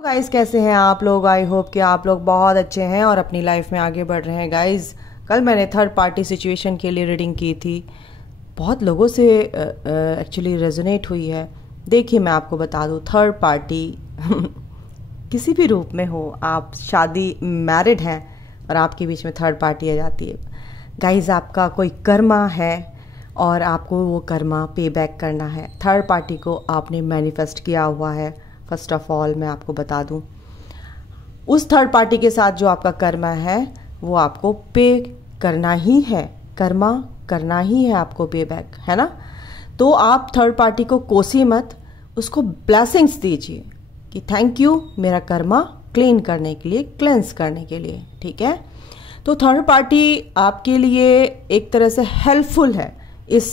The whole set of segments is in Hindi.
गाइस, कैसे हैं आप लोग? आई होप कि आप लोग बहुत अच्छे हैं और अपनी लाइफ में आगे बढ़ रहे हैं। गाइस, कल मैंने थर्ड पार्टी सिचुएशन के लिए रीडिंग की थी। बहुत लोगों से एक्चुअली रेजोनेट हुई है। देखिए, मैं आपको बता दूं, थर्ड पार्टी किसी भी रूप में हो, आप शादी मैरिड हैं और आपके बीच में थर्ड पार्टी आ जाती है। गाइस, आपका कोई कर्मा है और आपको वो कर्मा पे बैक करना है। थर्ड पार्टी को आपने मैनिफेस्ट किया हुआ है। फर्स्ट ऑफ ऑल मैं आपको बता दूं, उस थर्ड पार्टी के साथ जो आपका कर्मा है वो आपको पे करना ही है। कर्मा करना ही है आपको, पे बैक, है ना। तो आप थर्ड पार्टी को कोसी मत, उसको ब्लेसिंग्स दीजिए कि थैंक यू मेरा कर्मा क्लीन करने के लिए, क्लेंस करने के लिए, ठीक है। तो थर्ड पार्टी आपके लिए एक तरह से हेल्पफुल है इस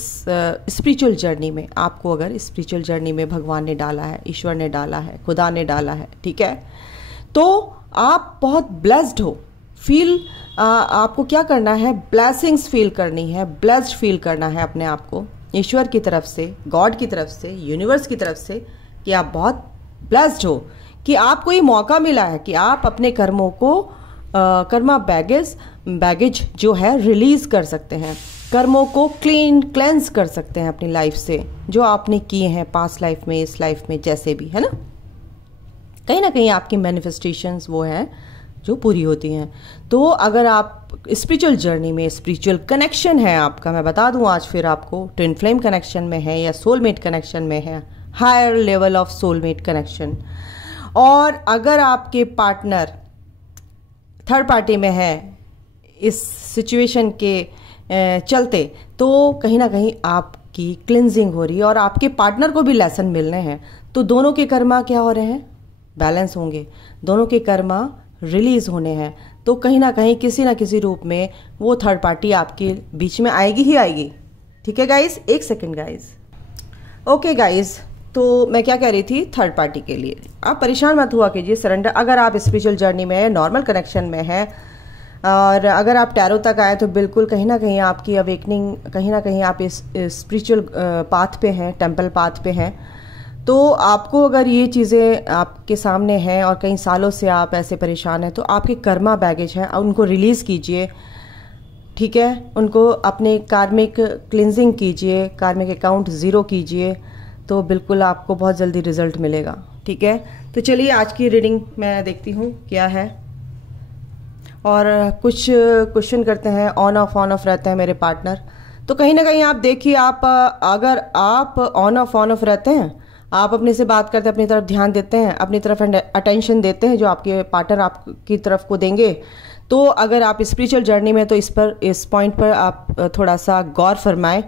स्पिरिचुअल जर्नी में। आपको अगर स्पिरिचुअल जर्नी में भगवान ने डाला है, ईश्वर ने डाला है, खुदा ने डाला है, ठीक है, तो आप बहुत ब्लेस्ड हो। फील आपको क्या करना है, ब्लेसिंग्स फील करनी है, ब्लेस्ड फील करना है अपने आप को ईश्वर की तरफ से, गॉड की तरफ से, यूनिवर्स की तरफ से, कि आप बहुत ब्लेस्ड हो, कि आपको ये मौका मिला है कि आप अपने कर्मों को कर्मा बैगेज जो है रिलीज कर सकते हैं। कर्मों को क्लेंस कर सकते हैं अपनी लाइफ से, जो आपने किए हैं पास्ट लाइफ में, इस लाइफ में, जैसे भी, है ना। कहीं ना कहीं आपकी मैनिफेस्टेशंस वो हैं जो पूरी होती हैं। तो अगर आप स्पिरिचुअल जर्नी में, स्पिरिचुअल कनेक्शन है आपका, मैं बता दूं आज फिर आपको, ट्विन फ्लेम कनेक्शन में है या सोलमेट कनेक्शन में है, higher level of soulmate connection, और अगर आपके पार्टनर थर्ड पार्टी में है इस सिचुएशन के चलते, तो कहीं ना कहीं आपकी क्लिनजिंग हो रही है और आपके पार्टनर को भी लेसन मिलने हैं। तो दोनों के कर्मा क्या हो रहे हैं, बैलेंस होंगे, दोनों के कर्मा रिलीज होने हैं। तो कहीं ना कहीं किसी ना किसी रूप में वो थर्ड पार्टी आपके बीच में आएगी ही आएगी। ठीक है गाइज, एक सेकेंड गाइज। ओके गाइज, तो मैं क्या कह रही थी, थर्ड पार्टी के लिए आप परेशान मत हुआ कीजिए, सरेंडर। अगर आप स्पिरिचुअल जर्नी में है, नॉर्मल कनेक्शन में है, और अगर आप टैरो तक आए, तो बिल्कुल कहीं ना कहीं आपकी अवेकनिंग, कहीं ना कहीं आप इस स्पिरिचुअल पाथ पे हैं, टेंपल पाथ पे हैं। तो आपको अगर ये चीज़ें आपके सामने हैं और कई सालों से आप ऐसे परेशान हैं, तो आपके कर्मा बैगेज हैं, उनको रिलीज़ कीजिए, ठीक है। उनको अपने कार्मिक क्लिनजिंग कीजिए, कार्मिक अकाउंट ज़ीरो कीजिए, तो बिल्कुल आपको बहुत जल्दी रिजल्ट मिलेगा, ठीक है। तो चलिए आज की रीडिंग मैं देखती हूँ क्या है, और कुछ क्वेश्चन करते हैं। ऑन ऑफ रहते हैं मेरे पार्टनर, तो कहीं ना कहीं आप देखिए, आप अगर आप ऑन ऑफ रहते हैं, आप अपने से बात करते हैं, अपनी तरफ ध्यान देते हैं, अपनी तरफ अटेंशन देते हैं जो आपके पार्टनर आपकी तरफ को देंगे। तो अगर आप स्पिरिचुअल जर्नी में, तो इस पॉइंट पर आप थोड़ा सा गौर फरमाएं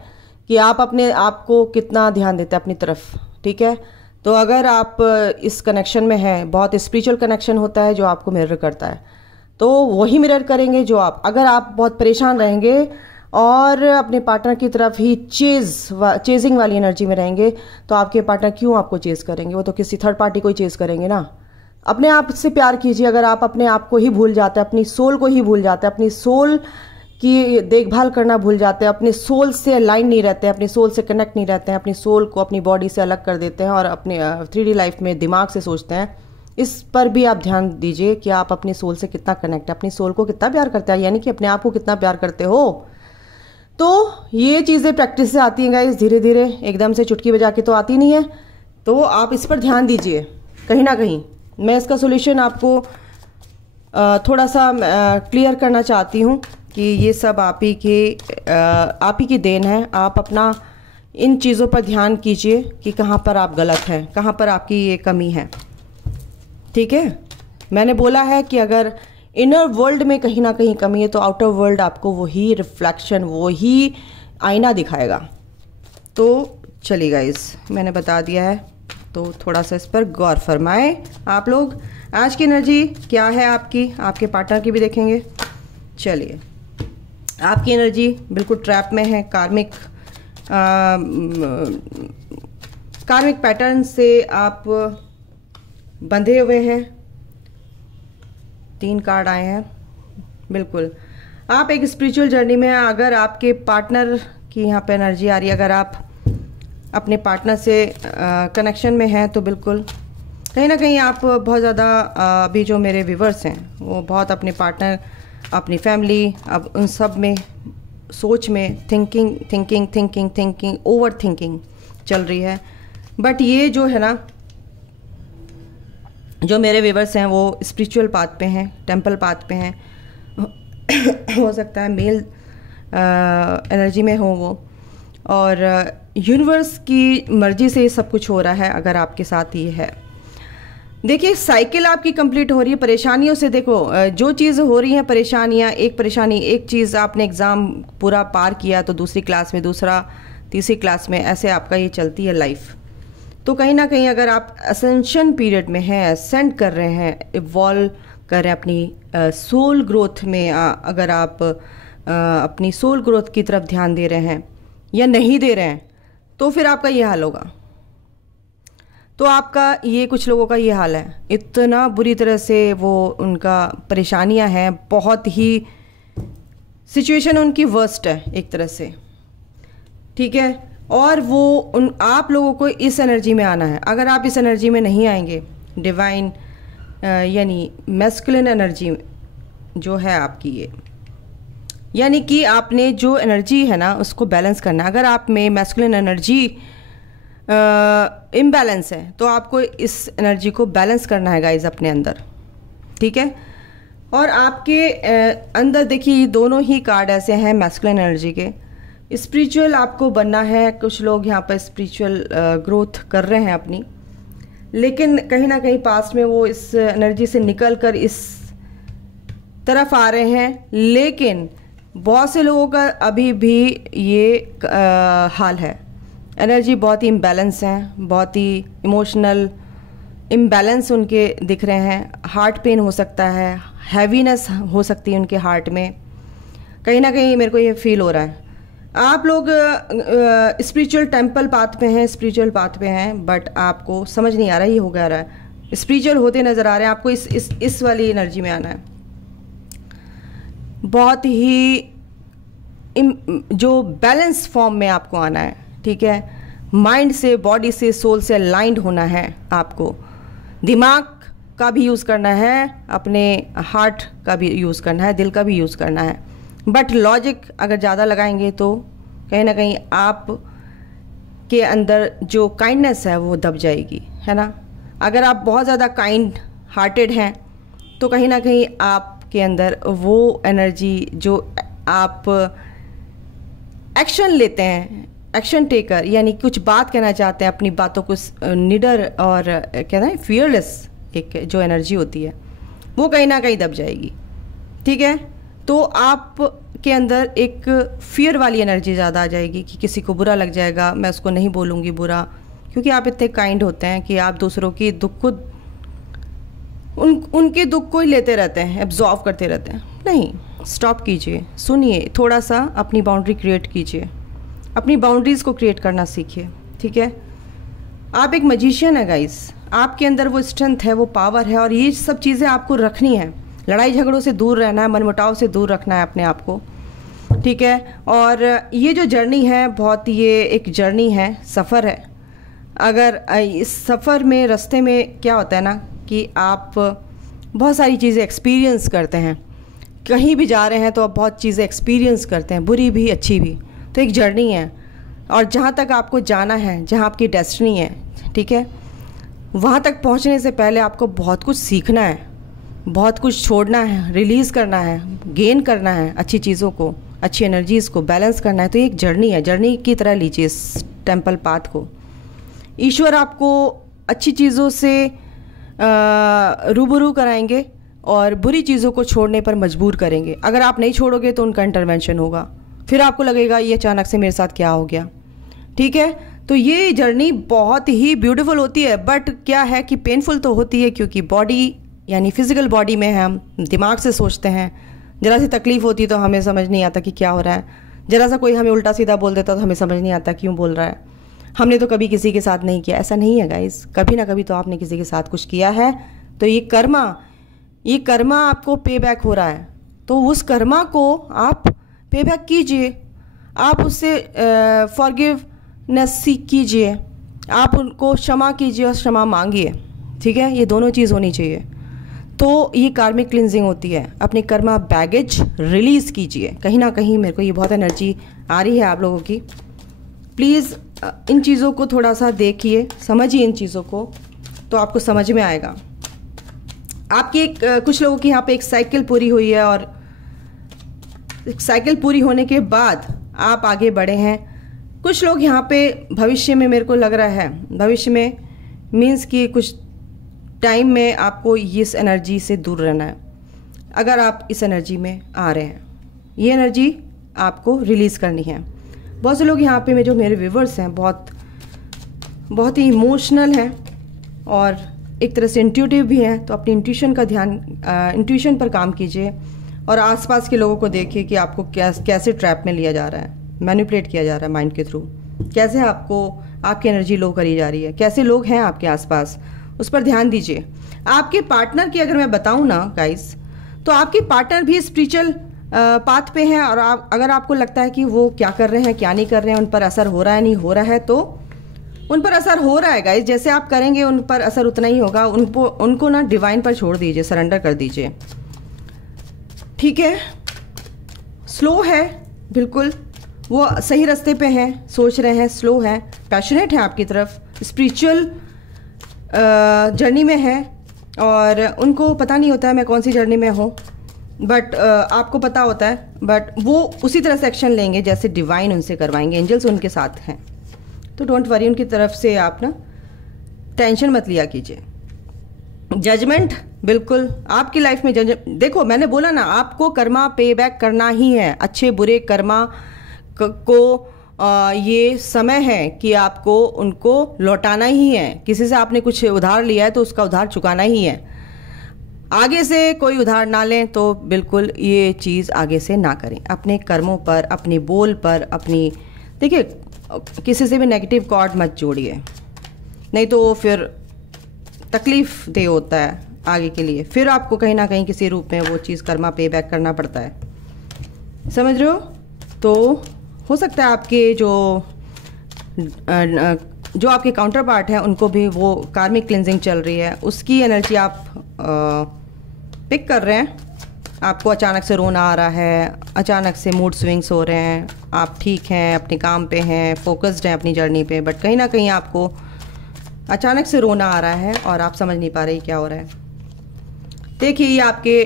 कि आप अपने आप को कितना ध्यान देते हैं अपनी तरफ, ठीक है। तो अगर आप इस कनेक्शन में हैं, बहुत स्पिरिचुअल कनेक्शन होता है जो आपको मिरर करता है, तो वही मिरर करेंगे जो आप। अगर आप बहुत परेशान रहेंगे और अपने पार्टनर की तरफ ही चेजिंग वाली एनर्जी में रहेंगे, तो आपके पार्टनर क्यों आपको चेज करेंगे, वो तो किसी थर्ड पार्टी को ही चेज करेंगे ना। अपने आप से प्यार कीजिए। अगर आप अपने आप को ही भूल जाते हैं, अपनी सोल को ही भूल जाते हैं, अपनी सोल की देखभाल करना भूल जाते हैं, अपने सोल से अलाइन नहीं रहते हैं, अपनी सोल से कनेक्ट नहीं रहते हैं, अपनी सोल को अपनी बॉडी से अलग कर देते हैं और अपने 3D लाइफ में दिमाग से सोचते हैं, इस पर भी आप ध्यान दीजिए कि आप अपनी सोल से कितना कनेक्ट है, अपनी सोल को कितना प्यार करते हैं, यानी कि अपने आप को कितना प्यार करते हो। तो ये चीज़ें प्रैक्टिस से आती हैं गाइस, धीरे धीरे, एकदम से चुटकी बजा के तो आती नहीं है। तो आप इस पर ध्यान दीजिए। कहीं ना कहीं मैं इसका सोल्यूशन आपको थोड़ा सा क्लियर करना चाहती हूँ कि ये सब आप ही की देन है। आप अपना इन चीज़ों पर ध्यान कीजिए कि कहाँ पर आप गलत हैं, कहाँ पर आपकी ये कमी है, ठीक है। मैंने बोला है कि अगर इनर वर्ल्ड में कहीं ना कहीं कमी है, तो आउटर वर्ल्ड आपको वही रिफ्लेक्शन, वही आईना दिखाएगा। तो चलिए गाइस, मैंने बता दिया है, तो थोड़ा सा इस पर गौर फरमाएं आप लोग। आज की एनर्जी क्या है आपकी, आपके पार्टनर की भी देखेंगे। चलिए, आपकी एनर्जी बिल्कुल ट्रैप में है, कार्मिक पैटर्न से आप बंधे हुए हैं। 3 कार्ड आए हैं। बिल्कुल आप एक स्पिरिचुअल जर्नी में हैं। अगर आपके पार्टनर की यहाँ पे एनर्जी आ रही है, अगर आप अपने पार्टनर से कनेक्शन में हैं, तो बिल्कुल कहीं ना कहीं आप बहुत ज़्यादा अभी जो मेरे व्यूवर्स हैं वो बहुत अपने पार्टनर, अपनी फैमिली, अब उन सब में सोच में thinking thinking thinking thinking over thinking चल रही है। बट ये जो है ना, जो मेरे व्यूवर्स हैं वो स्पिरिचुअल पाथ पे हैं, टेंपल पाथ पे हैं। हो सकता है मेल एनर्जी में हो वो, और यूनिवर्स की मर्जी से सब कुछ हो रहा है अगर आपके साथ ये है। देखिए साइकिल आपकी कंप्लीट हो रही है परेशानियों से। देखो जो चीज़ हो रही हैं परेशानियाँ, एक परेशानी, एक चीज़ आपने एग्ज़ाम पूरा पार किया तो दूसरी क्लास में दूसरा, तीसरी क्लास में, ऐसे आपका ये चलती है लाइफ। तो कहीं ना कहीं अगर आप असेंशन पीरियड में हैं, असेंड कर रहे हैं, इवॉल्व कर रहे हैं अपनी सोल ग्रोथ में, अगर आप अपनी सोल ग्रोथ की तरफ ध्यान दे रहे हैं या नहीं दे रहे हैं, तो फिर आपका ये हाल होगा। तो आपका ये, कुछ लोगों का ये हाल है, इतना बुरी तरह से वो उनका परेशानियां हैं, बहुत ही सिचुएशन उनकी वर्स्ट है एक तरह से, ठीक है। और वो आप लोगों को इस एनर्जी में आना है। अगर आप इस एनर्जी में नहीं आएंगे, डिवाइन यानी मैस्कुलिन एनर्जी जो है आपकी, ये यानी कि आपने जो एनर्जी है ना उसको बैलेंस करना है। अगर आप में मैस्कुलिन एनर्जी इम्बैलेंस है तो आपको इस एनर्जी को बैलेंस करना है गाइज अपने अंदर, ठीक है। और आपके अंदर देखिए दोनों ही कार्ड ऐसे हैं मैस्कुलिन एनर्जी के। स्पिरिचुअल आपको बनना है, कुछ लोग यहाँ पर स्पिरिचुअल ग्रोथ कर रहे हैं अपनी, लेकिन कहीं ना कहीं पास्ट में वो इस एनर्जी से निकल कर इस तरफ आ रहे हैं। लेकिन बहुत से लोगों का अभी भी ये हाल है, एनर्जी बहुत ही इम्बैलेंस हैं, बहुत ही इमोशनल इम्बैलेंस उनके दिख रहे हैं। हार्ट पेन हो सकता है, हैवीनेस हो सकती है उनके हार्ट में, कहीं ना कहीं मेरे को ये फील हो रहा है। आप लोग स्पिरिचुअल टेंपल पाथ पे हैं, स्पिरिचुअल पाथ पे हैं, बट आपको समझ नहीं आ रहा ये हो गया रहा है। स्पिरिचुअल होते नज़र आ रहे हैं, आपको इस वाली एनर्जी में आना है। बहुत ही जो बैलेंस फॉर्म में आपको आना है, ठीक है। माइंड से, बॉडी से, सोल से अलाइंड होना है आपको। दिमाग का भी यूज़ करना है, अपने हार्ट का भी यूज़ करना है, दिल का भी यूज़ करना है। बट लॉजिक अगर ज़्यादा लगाएंगे तो कहीं ना कहीं आप के अंदर जो काइंडनेस है वो दब जाएगी, है ना। अगर आप बहुत ज़्यादा काइंड हार्टेड हैं तो कहीं ना कहीं आपके अंदर वो एनर्जी, जो आप एक्शन लेते हैं, एक्शन टेकर, यानी कुछ बात कहना चाहते हैं, अपनी बातों को निडर और कहना है फियरलेस, एक जो एनर्जी होती है वो कहीं ना कहीं दब जाएगी, ठीक है। तो आप के अंदर एक फियर वाली एनर्जी ज़्यादा आ जाएगी कि किसी को बुरा लग जाएगा, मैं उसको नहीं बोलूँगी बुरा, क्योंकि आप इतने काइंड होते हैं कि आप दूसरों की दुख को, उनके दुख को ही लेते रहते हैं, एब्जॉर्व करते रहते हैं। नहीं, स्टॉप कीजिए, सुनिए, थोड़ा सा अपनी बाउंड्री क्रिएट कीजिए, अपनी बाउंड्रीज़ को क्रिएट करना सीखिए, ठीक है। आप एक मजिशियन है गाइस, आपके अंदर वो स्ट्रेंथ है, वो पावर है, और ये सब चीज़ें आपको रखनी है। लड़ाई झगड़ों से दूर रहना है, मनमुटाव से दूर रखना है अपने आप को, ठीक है। और ये जो जर्नी है, बहुत ये एक जर्नी है, सफ़र है। अगर इस सफ़र में, रास्ते में क्या होता है ना कि आप बहुत सारी चीज़ें एक्सपीरियंस करते हैं, कहीं भी जा रहे हैं तो आप बहुत चीज़ें एक्सपीरियंस करते हैं, बुरी भी अच्छी भी। तो एक जर्नी है, और जहाँ तक आपको जाना है, जहाँ आपकी डेस्टिनी है, ठीक है, वहाँ तक पहुँचने से पहले आपको बहुत कुछ सीखना है, बहुत कुछ छोड़ना है, रिलीज़ करना है, गेन करना है, अच्छी चीज़ों को, अच्छी एनर्जीज़ को बैलेंस करना है। तो ये एक जर्नी है, जर्नी की तरह लीजिए इस टेंपल पाथ को। ईश्वर आपको अच्छी चीज़ों से रूबरू कराएंगे और बुरी चीज़ों को छोड़ने पर मजबूर करेंगे। अगर आप नहीं छोड़ोगे तो उनका इंटरवेंशन होगा, फिर आपको लगेगा ये अचानक से मेरे साथ क्या हो गया, ठीक है। तो ये जर्नी बहुत ही ब्यूटीफुल होती है, बट क्या है कि पेनफुल तो होती है, क्योंकि बॉडी यानी फिजिकल बॉडी में हम दिमाग से सोचते हैं। ज़रा सी तकलीफ़ होती तो हमें समझ नहीं आता कि क्या हो रहा है, ज़रा सा कोई हमें उल्टा सीधा बोल देता तो हमें समझ नहीं आता क्यों बोल रहा है। हमने तो कभी किसी के साथ नहीं किया, ऐसा नहीं है गाइस, कभी ना कभी तो आपने किसी के साथ कुछ किया है। तो ये कर्मा आपको पे बैक हो रहा है, तो उस कर्मा को आप पे बैक कीजिए, आप उससे फॉरगिवनेस सीख कीजिए, आप उनको क्षमा कीजिए और क्षमा मांगिए, ठीक है, ये दोनों चीज़ होनी चाहिए। तो ये कार्मिक क्लिनजिंग होती है। अपनी कर्मा बैगेज रिलीज़ कीजिए। कहीं ना कहीं मेरे को ये बहुत एनर्जी आ रही है आप लोगों की। प्लीज़ इन चीज़ों को थोड़ा सा देखिए, समझिए इन चीज़ों को, तो आपको समझ में आएगा। आपकी कुछ लोगों की यहाँ पे एक साइकिल पूरी हुई है, और साइकिल पूरी होने के बाद आप आगे बढ़े हैं। कुछ लोग यहाँ पे भविष्य में, मेरे को लग रहा है भविष्य में मीन्स कि कुछ टाइम में आपको इस एनर्जी से दूर रहना है। अगर आप इस एनर्जी में आ रहे हैं, ये एनर्जी आपको रिलीज़ करनी है। बहुत से लोग यहाँ पे जो मेरे व्यूवर्स हैं बहुत ही इमोशनल हैं और एक तरह से इंट्यूटिव भी हैं। तो अपनी इंट्यूशन का ध्यान, इंट्यूशन पर काम कीजिए और आसपास के लोगों को देखिए कि आपको कैसे ट्रैप में लिया जा रहा है, मैनिपुलेट किया जा रहा है माइंड के थ्रू, कैसे आपको आपकी एनर्जी लो करी जा रही है, कैसे लोग हैं आपके आसपास, उस पर ध्यान दीजिए। आपके पार्टनर की अगर मैं बताऊं ना गाइस, तो आपके पार्टनर भी स्पिरिचुअल पाथ पे हैं, और अगर आपको लगता है कि वो क्या कर रहे हैं क्या नहीं कर रहे हैं, उन पर असर हो रहा है नहीं हो रहा है, तो उन पर असर हो रहा है गाइस। जैसे आप करेंगे उन पर असर उतना ही होगा। उनको ना डिवाइन पर छोड़ दीजिए, सरेंडर कर दीजिए, ठीक है। स्लो है बिल्कुल, वो सही रास्ते पे हैं, सोच रहे हैं, स्लो है, पैशनेट है आपकी तरफ, स्पिरिचुअल जर्नी में है, और उनको पता नहीं होता है मैं कौन सी जर्नी में हूँ, बट आपको पता होता है। बट वो उसी तरह से एक्शन लेंगे जैसे डिवाइन उनसे करवाएंगे, एंजल्स उनके साथ हैं। तो डोंट वरी, उनकी तरफ से आप ना टेंशन मत लिया कीजिए। जजमेंट बिल्कुल आपकी लाइफ में देखो, मैंने बोला ना, आपको कर्मा पे बैक करना ही है। अच्छे बुरे कर्मा को ये समय है कि आपको उनको लौटाना ही है। किसी से आपने कुछ उधार लिया है तो उसका उधार चुकाना ही है। आगे से कोई उधार ना लें, तो बिल्कुल ये चीज़ आगे से ना करें। अपने कर्मों पर, अपने बोल पर, अपनी देखिए, किसी से भी नेगेटिव कॉर्ड मत जोड़िए, नहीं तो फिर तकलीफ दे होता है आगे के लिए। फिर आपको कहीं ना कहीं किसी रूप में वो चीज़ कर्मा पे बैक करना पड़ता है, समझ रहे हो। तो हो सकता है आपके जो आपके काउंटर पार्ट हैं उनको भी वो कार्मिक क्लिनजिंग चल रही है, उसकी एनर्जी आप पिक कर रहे हैं। आपको अचानक से रोना आ रहा है, अचानक से मूड स्विंग्स हो रहे हैं, आप ठीक हैं, अपने काम पे हैं, फोकस्ड हैं अपनी जर्नी पे, बट कहीं ना कहीं आपको अचानक से रोना आ रहा है और आप समझ नहीं पा रहे क्या हो रहा है। देखिए, ये आपके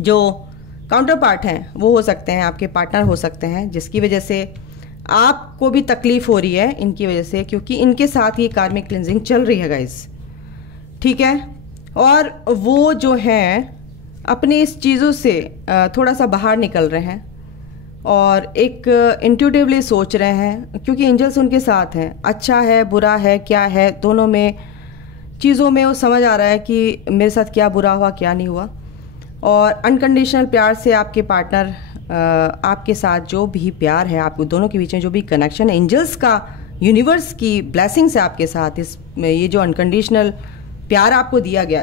जो काउंटर पार्ट हैं वो हो सकते हैं, आपके पार्टनर हो सकते हैं, जिसकी वजह से आपको भी तकलीफ हो रही है इनकी वजह से, क्योंकि इनके साथ ये कार्मिक क्लिनजिंग चल रही है गाइस, ठीक है। और वो जो हैं अपनी इस चीज़ों से थोड़ा सा बाहर निकल रहे हैं और एक इंट्यूटिवली सोच रहे हैं, क्योंकि एंजल्स उनके साथ हैं। अच्छा है, बुरा है, क्या है, दोनों में चीज़ों में वो समझ आ रहा है कि मेरे साथ क्या बुरा हुआ क्या नहीं हुआ। और अनकंडीशनल प्यार से आपके पार्टनर आपके साथ जो भी प्यार है, आपको दोनों के बीच में जो भी कनेक्शन है, एंजल्स का, यूनिवर्स की ब्लेसिंग्स है आपके साथ, इस ये जो अनकंडीशनल प्यार आपको दिया गया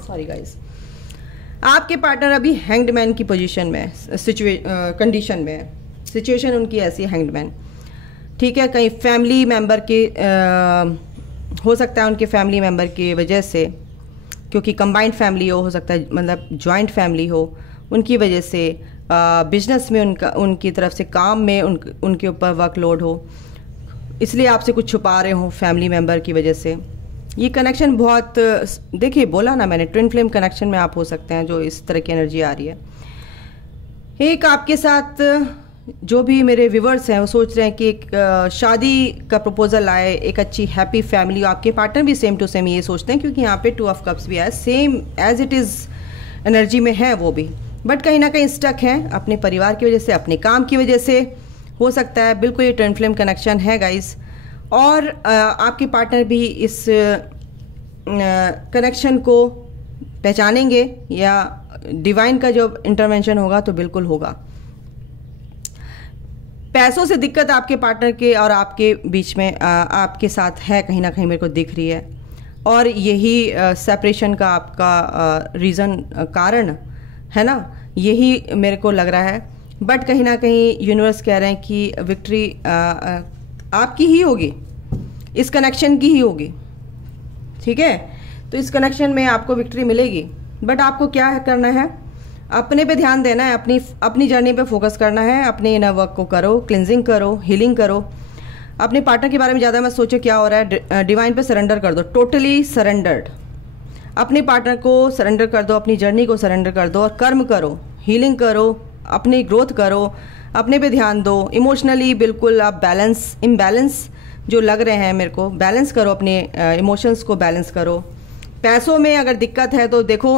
सॉरी गाइस। आपके पार्टनर अभी हैंग्ड मैन की पोजीशन में, कंडीशन में है, सिचुएशन उनकी ऐसी है, हैंग्ड मैन, ठीक है। कहीं फैमिली मेंबर के हो सकता है, उनके फैमिली मेंबर की वजह से, क्योंकि कंबाइंड फैमिली हो सकता है, मतलब जॉइंट फैमिली हो, उनकी वजह से बिजनेस में उनकी तरफ से काम में उनके ऊपर वर्कलोड हो, इसलिए आपसे कुछ छुपा रहे हो फैमिली मेंबर की वजह से। ये कनेक्शन बहुत, देखिए बोला ना मैंने, ट्विन फ्लेम कनेक्शन में आप हो सकते हैं जो इस तरह की एनर्जी आ रही है। एक आपके साथ जो भी मेरे व्यूवर्स हैं वो सोच रहे हैं कि एक शादी का प्रपोजल आए, एक अच्छी हैप्पी फैमिली। आपके पार्टनर भी सेम टू सेम ये सोचते हैं, क्योंकि यहाँ पे 2 ऑफ कप्स भी आया, same as it is energy में है वो भी, बट कहीं ना कहीं स्टक हैं अपने परिवार की वजह से, अपने काम की वजह से हो सकता है। बिल्कुल ये ट्विन फ्लेम कनेक्शन है गाइस। और आपके पार्टनर भी इस कनेक्शन को पहचानेंगे, या डिवाइन का जो इंटरवेंशन होगा तो बिल्कुल होगा। पैसों से दिक्कत आपके पार्टनर के और आपके बीच में आपके साथ है, कहीं ना कहीं मेरे को दिख रही है, और यही सेपरेशन का आपका रीज़न, कारण है ना, यही मेरे को लग रहा है। बट कहीं ना कहीं यूनिवर्स कह रहे हैं कि विक्ट्री आपकी ही होगी, इस कनेक्शन की ही होगी, ठीक है, तो इस कनेक्शन में आपको विक्ट्री मिलेगी। बट आपको क्या करना है, अपने पे ध्यान देना है, अपनी जर्नी पे फोकस करना है, अपने इनर वर्क को करो, क्लिनजिंग करो, हीलिंग करो। अपने पार्टनर के बारे में ज़्यादा मत सोचो क्या हो रहा है, डिवाइन पे सरेंडर कर दो, टोटली सरेंडर्ड। अपने पार्टनर को सरेंडर कर दो, अपनी जर्नी को सरेंडर कर दो और कर्म करो, हीलिंग करो, अपनी ग्रोथ करो, अपने पे ध्यान दो। इमोशनली बिल्कुल आप इम्बैलेंस जो लग रहे हैं मेरे को, बैलेंस करो, अपने इमोशंस को बैलेंस करो। पैसों में अगर दिक्कत है तो देखो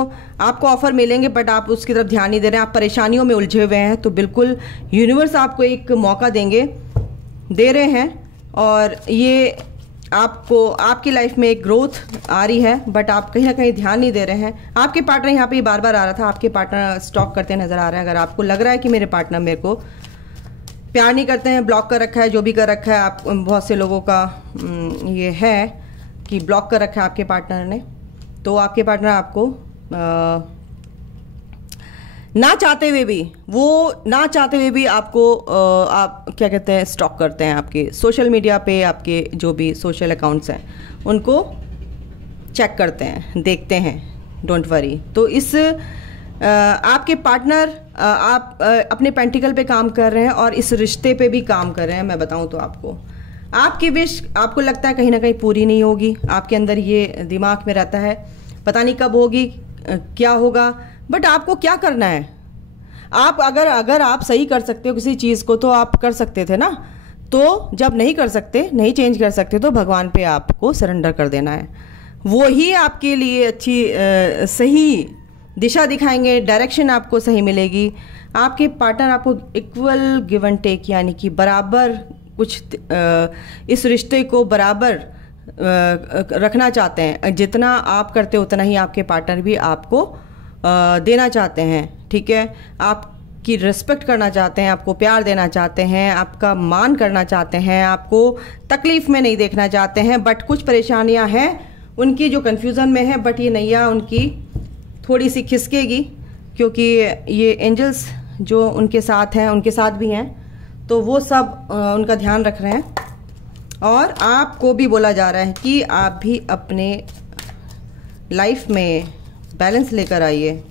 आपको ऑफर मिलेंगे बट आप उसकी तरफ ध्यान नहीं दे रहे हैं, आप परेशानियों में उलझे हुए हैं, तो बिल्कुल यूनिवर्स आपको एक मौका दे रहे हैं और ये आपको आपकी लाइफ में एक ग्रोथ आ रही है, बट आप कहीं ना कहीं ध्यान नहीं दे रहे हैं। आपके पार्टनर यहाँ पे बार बार आ रहा था, आपके पार्टनर स्टॉक करते नजर आ रहे हैं। अगर आपको लग रहा है कि मेरे पार्टनर मेरे को प्यार नहीं करते हैं, ब्लॉक कर रखा है, जो भी कर रखा है, आप बहुत से लोगों का ये है कि ब्लॉक कर रखा है आपके पार्टनर ने, तो आपके पार्टनर आपको ना चाहते हुए भी आपको आप क्या कहते हैं स्टॉक करते हैं। आपके सोशल मीडिया पे आपके जो भी सोशल अकाउंट्स हैं उनको चेक करते हैं, देखते हैं, डोंट वरी। तो इस आपके पार्टनर आप अपने पेंटिकल पे काम कर रहे हैं और इस रिश्ते पे भी काम कर रहे हैं। मैं बताऊं तो आपकी विश आपको लगता है कहीं ना कहीं पूरी नहीं होगी, आपके अंदर ये दिमाग में रहता है, पता नहीं कब होगी, क्या होगा। बट आपको क्या करना है, आप अगर आप सही कर सकते हो किसी चीज़ को तो आप कर सकते थे ना, तो जब नहीं कर सकते, नहीं चेंज कर सकते, तो भगवान पे आपको सरेंडर कर देना है। वो ही आपके लिए अच्छी सही दिशा दिखाएंगे, डायरेक्शन आपको सही मिलेगी। आपके पार्टनर आपको इक्वल गिव एंड टेक यानी कि बराबर कुछ इस रिश्ते को बराबर रखना चाहते हैं। जितना आप करते हो उतना ही आपके पार्टनर भी आपको देना चाहते हैं, ठीक है। आपकी रिस्पेक्ट करना चाहते हैं, आपको प्यार देना चाहते हैं, आपका मान करना चाहते हैं, आपको तकलीफ़ में नहीं देखना चाहते हैं। बट कुछ परेशानियां हैं उनकी जो कन्फ्यूज़न में है, बट ये नैया उनकी थोड़ी सी खिसकेगी क्योंकि ये एंजल्स जो उनके साथ हैं, उनके साथ भी हैं, तो वो सब उनका ध्यान रख रहे हैं। और आपको भी बोला जा रहा है कि आप भी अपने लाइफ में बैलेंस लेकर आइए।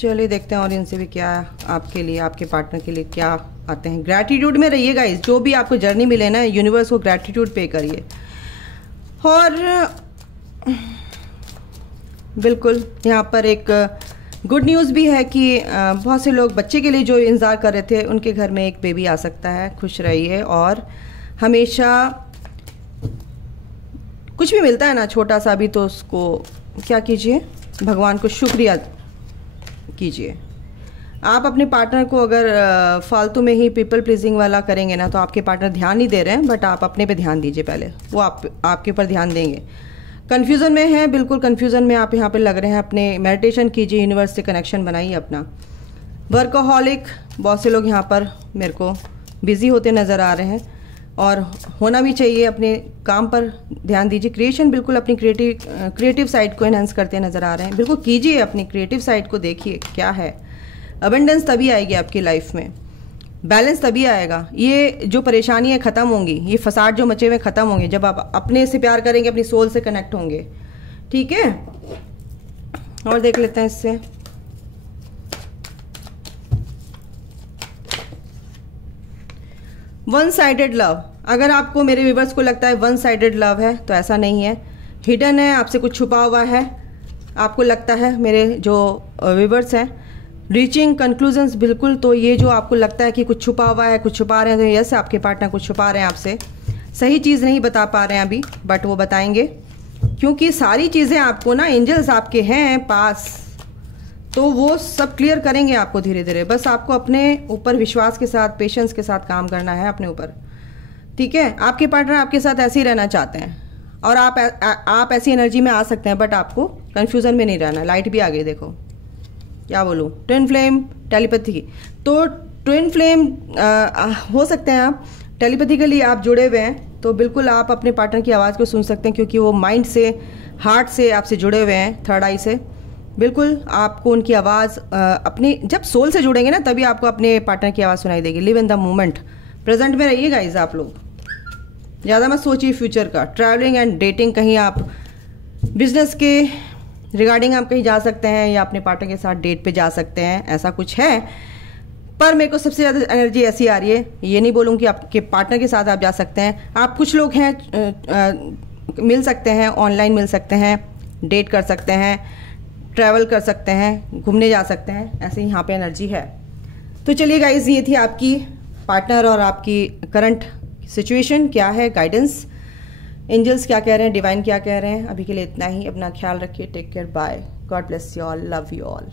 चलिए देखते हैं और इनसे भी क्या आपके लिए, आपके पार्टनर के लिए क्या आते हैं। ग्रैटिट्यूड में रहिए गाइस, जो भी आपको जर्नी मिले ना, यूनिवर्स को ग्रैटिट्यूड पे करिए। और बिल्कुल यहाँ पर एक गुड न्यूज़ भी है कि बहुत से लोग बच्चे के लिए जो इंतज़ार कर रहे थे उनके घर में एक बेबी आ सकता है। खुश रहिए और हमेशा कुछ भी मिलता है ना छोटा सा भी, तो उसको क्या कीजिए, भगवान को शुक्रिया कीजिए। आप अपने पार्टनर को अगर फालतू में ही पीपल प्लीजिंग वाला करेंगे ना, तो आपके पार्टनर ध्यान नहीं दे रहे हैं, बट आप अपने पे ध्यान दीजिए पहले, वो आपके ऊपर ध्यान देंगे। कन्फ्यूज़न में है, बिल्कुल कन्फ्यूज़न में आप यहाँ पे लग रहे हैं, अपने मेडिटेशन कीजिए, यूनिवर्स से कनेक्शन बनाइए अपना। वर्कहॉलिक, बहुत से लोग यहाँ पर मेरे को बिज़ी होते नज़र आ रहे हैं और होना भी चाहिए, अपने काम पर ध्यान दीजिए। क्रिएशन, बिल्कुल अपनी क्रिएटिव साइड को एनहांस करते नज़र आ रहे हैं, बिल्कुल कीजिए, अपनी क्रिएटिव साइड को देखिए क्या है। अबंडेंस तभी आएगी आपकी लाइफ में, बैलेंस तभी आएगा। ये जो परेशानियाँ ख़त्म होंगी, ये फसाद जो मचे हुए ख़त्म होंगे जब आप अपने से प्यार करेंगे, अपनी सोल से कनेक्ट होंगे, ठीक है। और देख लेते हैं इससे। वन साइडेड लव, अगर आपको, मेरे व्यूवर्स को लगता है वन साइडेड लव है, तो ऐसा नहीं है, हिडन है, आपसे कुछ छुपा हुआ है। आपको लगता है, मेरे जो व्यूवर्स हैं, रीचिंग कंक्लूजन्स, बिल्कुल। तो ये जो आपको लगता है कि कुछ छुपा हुआ है, कुछ छुपा रहे हैं, तो यस, आपके पार्टनर कुछ छुपा रहे हैं आपसे। सही चीज़ नहीं बता पा रहे हैं अभी, बट वो बताएंगे, क्योंकि सारी चीज़ें आपको ना, एंजल्स आपके हैं पास, तो वो सब क्लियर करेंगे आपको धीरे धीरे। बस आपको अपने ऊपर विश्वास के साथ, पेशेंस के साथ काम करना है अपने ऊपर, ठीक है। आपके पार्टनर आपके साथ ऐसे ही रहना चाहते हैं और आप ऐसी एनर्जी में आ सकते हैं, बट आपको कन्फ्यूज़न में नहीं रहना। लाइट भी आ गई, देखो क्या बोलूँ, ट्विन फ्लेम टेलीपैथी। तो ट्विन फ्लेम हो सकते हैं आप, टेलीपैथिकली आप जुड़े हुए हैं, तो बिल्कुल आप अपने पार्टनर की आवाज़ को सुन सकते हैं, क्योंकि वो माइंड से, हार्ट से आपसे जुड़े हुए हैं, थर्ड आई से। बिल्कुल आपको उनकी आवाज़ अपनी, जब सोल से जुड़ेंगे ना, तभी आपको अपने पार्टनर की आवाज़ सुनाई देगी। Live in the moment, present में रहिए गाइज। आप लोग ज़्यादा मत सोचिए फ्यूचर का। ट्रैवलिंग एंड डेटिंग, कहीं आप बिजनेस के रिगार्डिंग आप कहीं जा सकते हैं या अपने पार्टनर के साथ डेट पे जा सकते हैं, ऐसा कुछ है। पर मेरे को सबसे ज़्यादा एनर्जी ऐसी आ रही है, ये नहीं बोलूँ कि आपके पार्टनर के साथ आप जा सकते हैं। आप कुछ लोग हैं मिल सकते हैं, ऑनलाइन मिल सकते हैं, डेट कर सकते हैं, ट्रैवल कर सकते हैं, घूमने जा सकते हैं, ऐसे यहाँ पे एनर्जी है। तो चलिए गाइज, ये थी आपकी पार्टनर और आपकी करंट सिचुएशन क्या है, गाइडेंस, एंजल्स क्या कह रहे हैं, डिवाइन क्या कह रहे हैं। अभी के लिए इतना ही। अपना ख्याल रखिए, take care, bye, God bless you all, love you all.